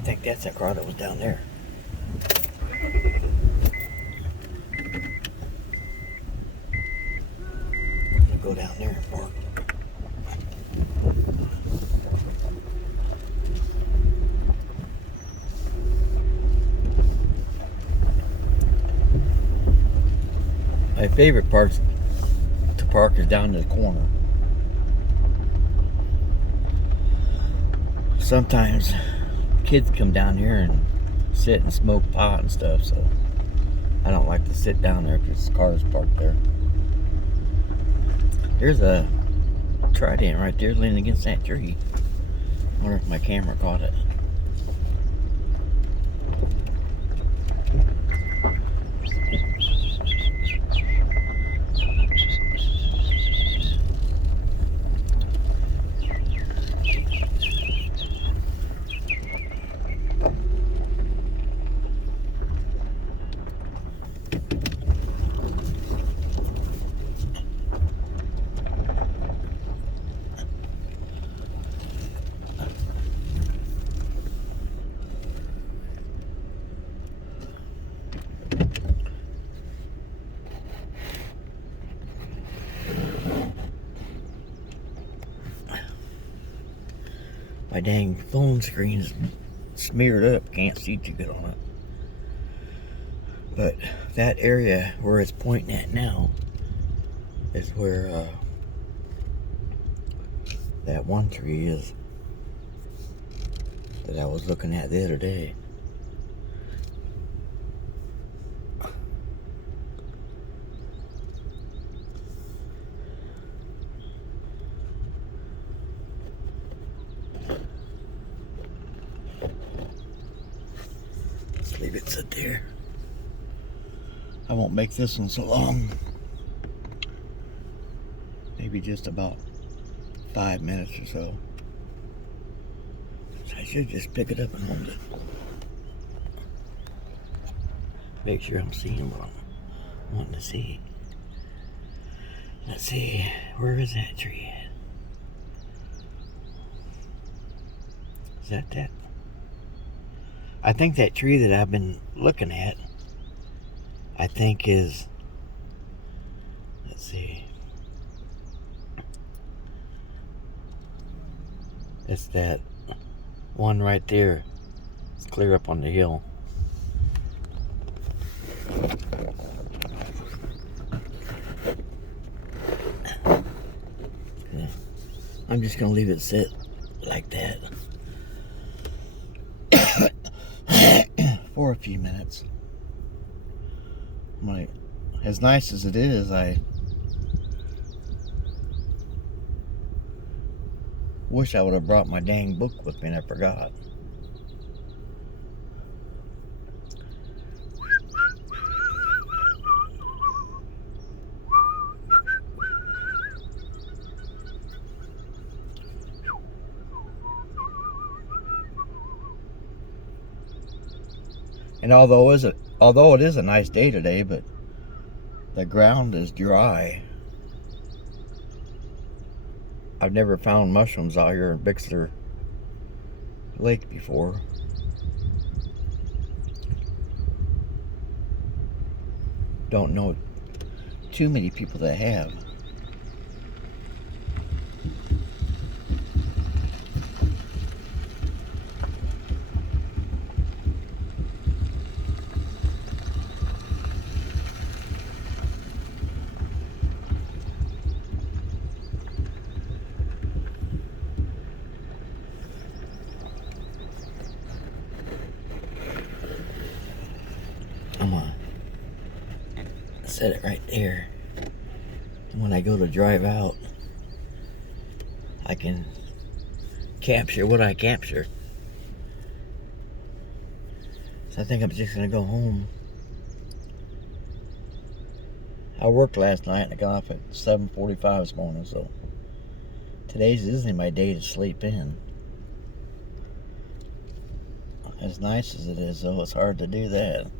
I think that's that car that was down there. I'll go down there and park. My favorite parts to park is down to the corner. Sometimes kids come down here and sit and smoke pot and stuff, so I don't like to sit down there because cars parked there. There's a Trident right there leaning against that tree. I wonder if my camera caught it. My dang phone screen is smeared up. Can't see too good on it. But that area where it's pointing at now is where that one tree is that I was looking at the other day. Let's leave it sit there. I won't make this one so long. Maybe just about 5 minutes or so. So I should just pick it up and hold it. Make sure I'm seeing what I'm wanting to see. Let's see, where is that tree at? Is that? I think that tree that I've been looking at, I think is, let's see. It's that one right there. It's clear up on the hill. Okay. I'm just gonna leave it sit like that for a few minutes. As nice as it is, I wish I would have brought my dang book with me and I forgot. And although it is a nice day today, but the ground is dry. I've never found mushrooms out here in Bixler Lake before. Don't know too many people that have. I'm gonna set it right there. And when I go to drive out, I can capture what I capture. So I think I'm just gonna go home. I worked last night and I got off at 7:45 this morning, so today's isn't my day to sleep in. As nice as it is, though, it's hard to do that.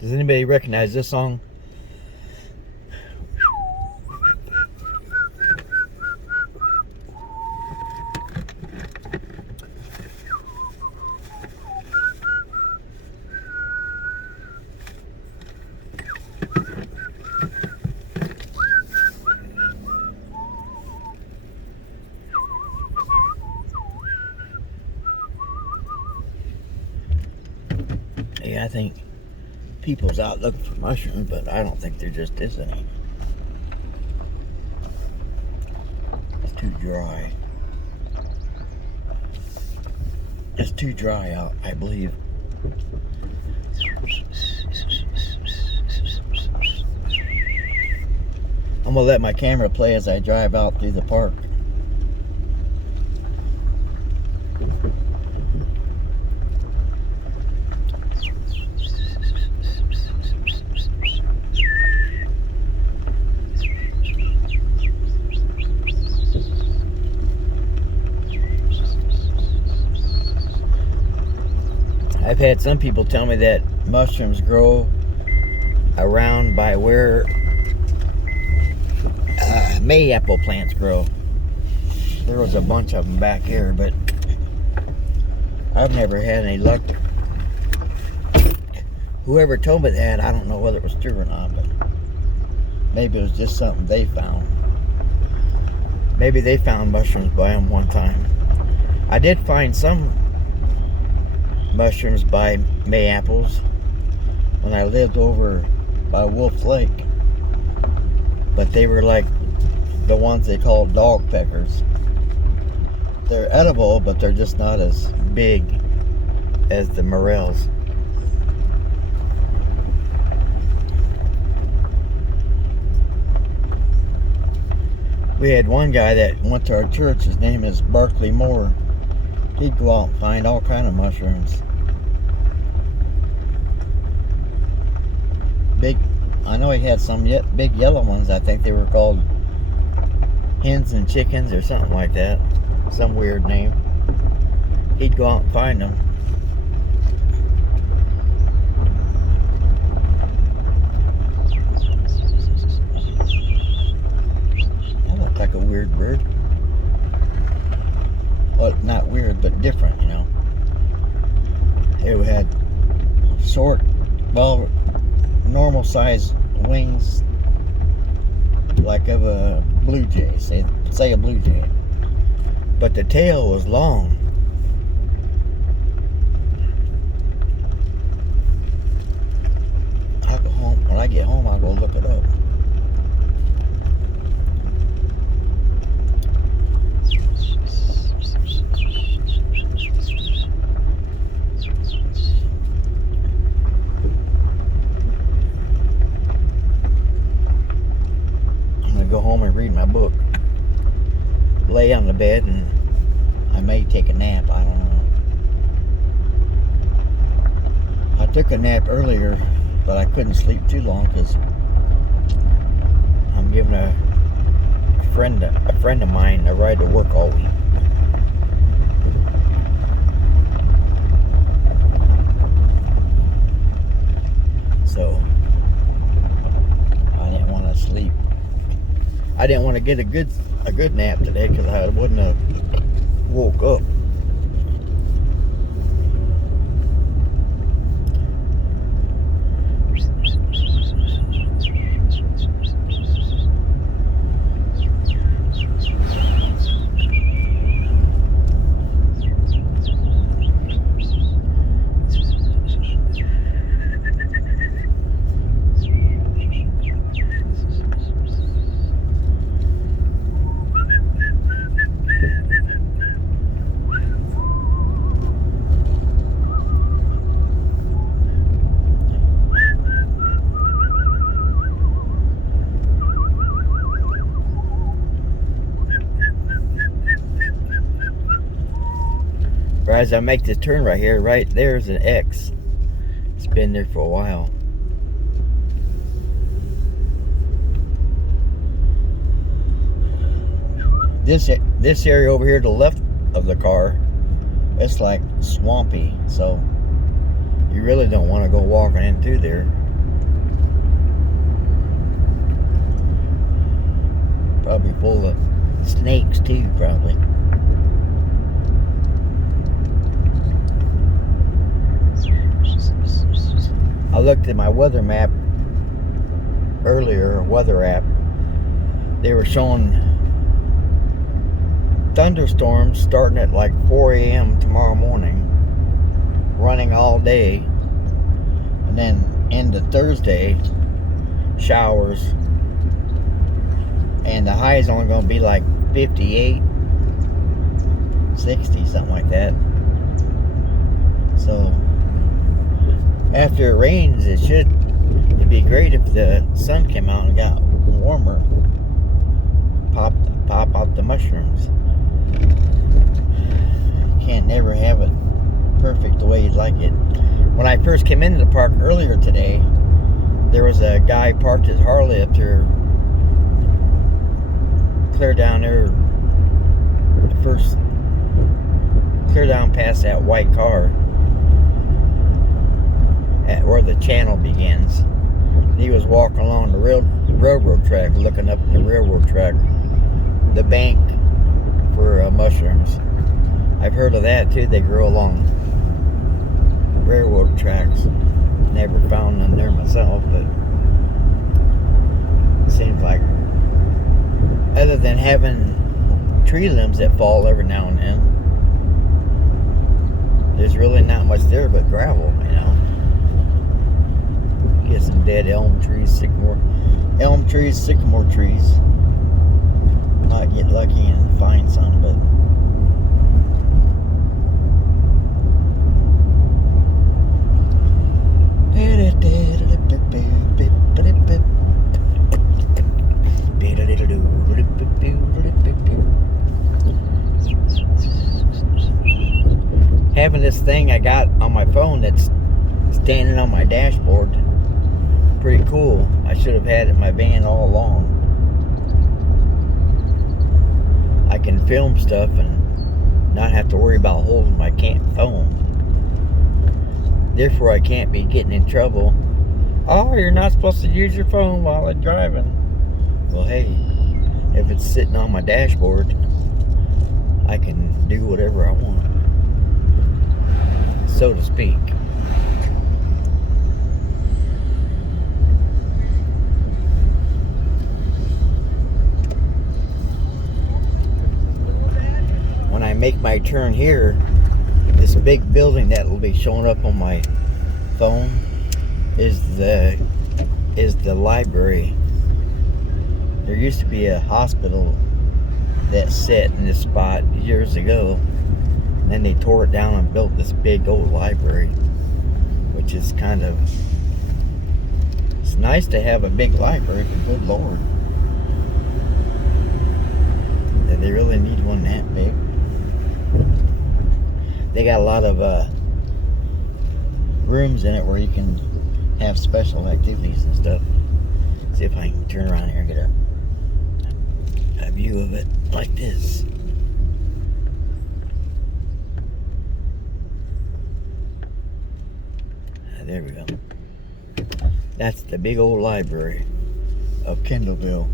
Does anybody recognize this song? Yeah, I think people's out looking for mushrooms, but I don't think there just is any. It's too dry. It's too dry out, I believe. I'm gonna let my camera play as I drive out through the park. I've had some people tell me that mushrooms grow around by where mayapple plants grow. There was a bunch of them back here, but I've never had any luck. Whoever told me that, I don't know whether it was true or not, but maybe it was just something they found. Maybe they found mushrooms by them one time. I did find some mushrooms by mayaples when I lived over by Wolf Lake, but they were like the ones they call dog peckers. They're edible, but they're just not as big as the morels. We had one guy that went to our church. His name is Barkley Moore. He'd go out and find all kind of mushrooms. Big, I know he had some big yellow ones. I think they were called hens and chickens or something like that. Some weird name. He'd go out and find them. That looked like a weird bird. Well, not weird, but different, you know. It had short, well, normal size wings, like of a blue jay, say a blue jay. But the tail was long. I'll go home. When I get home, I'll go look it up. Go home and read my book, lay on the bed, and I may take a nap. I don't know. I took a nap earlier, but I couldn't sleep too long because I'm giving a friend of mine a ride to work all week. So I didn't want to sleep. I didn't want to get a good nap today because I wouldn't have woke up. As I make this turn right here, right there's an X. It's been there for a while. This area over here to the left of the car, it's like swampy, so you really don't want to go walking in through there. full of snakes too, probably. I looked at my weather map earlier, weather app. They were showing thunderstorms starting at like 4 a.m. tomorrow morning, running all day, and then into Thursday, showers, and the high is only going to be like 58, 60, something like that. So after it rains, it'd be great if the sun came out and got warmer. Pop out the mushrooms. Can't never have it perfect the way you'd like it. When I first came into the park earlier today, there was a guy parked his Harley up there, clear down there, clear down past that white car at where the channel begins. He was walking along the railroad track, looking up the railroad track, the bank for mushrooms. I've heard of that too. They grow along railroad tracks. Never found none there myself, but it seems like, other than having tree limbs that fall every now and then, there's really not much there but gravel, you know. Get some dead elm trees, sycamore trees. Might get lucky and find some, but having this thing I got on my phone that's standing on my dashboard, pretty cool. I should have had it in my van all along. I can film stuff and not have to worry about holding my phone. Therefore, I can't be getting in trouble. Oh, you're not supposed to use your phone while I'm driving. Well, hey, if it's sitting on my dashboard, I can do whatever I want, so to speak. When I make my turn here, this big building that will be showing up on my phone is the library. There used to be a hospital that sat in this spot years ago. And then they tore it down and built this big old library, which is kind of, it's nice to have a big library, but good Lord, they really need one that big. They got a lot of rooms in it where you can have special activities and stuff. See if I can turn around here and get a view of it like this. There we go. That's the big old library of Kendallville.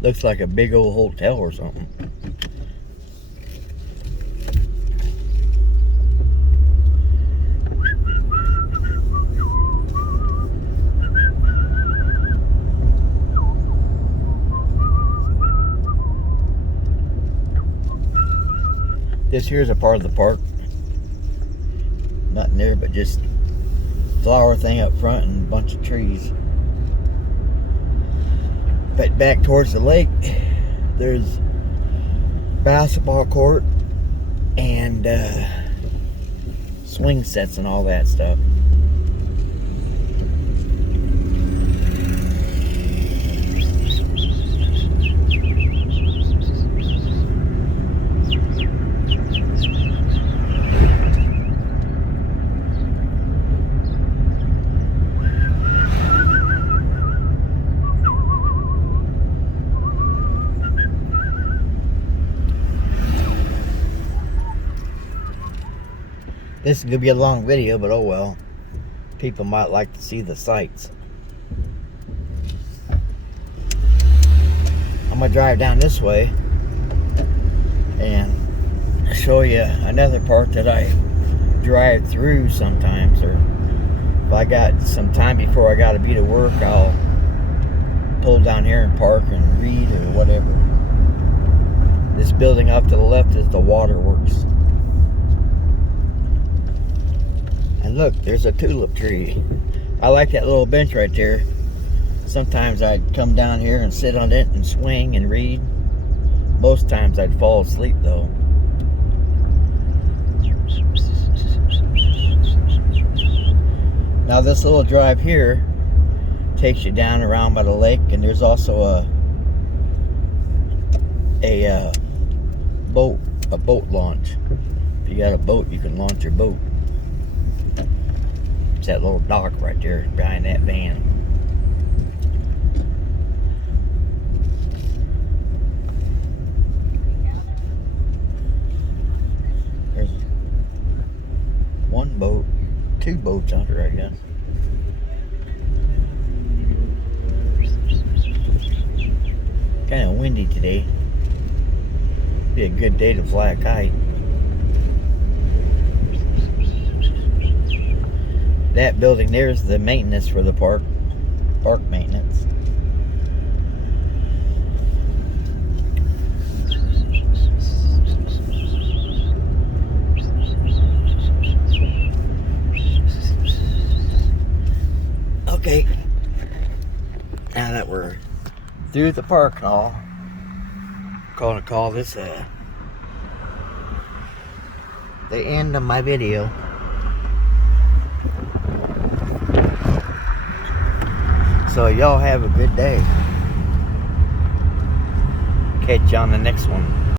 Looks like a big old hotel or something. This here's a part of the park. Nothing there but just flower thing up front and a bunch of trees. But back towards the lake, there's basketball court and swing sets and all that stuff. This is going to be a long video, but oh well. People might like to see the sights. I'm gonna drive down this way and show you another part that I drive through sometimes, or if I got some time before I gotta be to work, I'll pull down here and park and read or whatever. This building up to the left is the waterworks. And look, there's a tulip tree. I like that little bench right there. Sometimes I'd come down here and sit on it and swing and read. Most times I'd fall asleep though. Now this little drive here takes you down around by the lake, and there's also a boat launch. If you got a boat, you can launch your boat. It's that little dock right there behind that van. There's one boat, two boats out there, I guess. Kind of windy today. Be a good day to fly a kite. That building there is the maintenance for the park maintenance. Okay, now that we're through the park and all, I'm gonna call this the end of my video. So y'all have a good day. Catch you on the next one.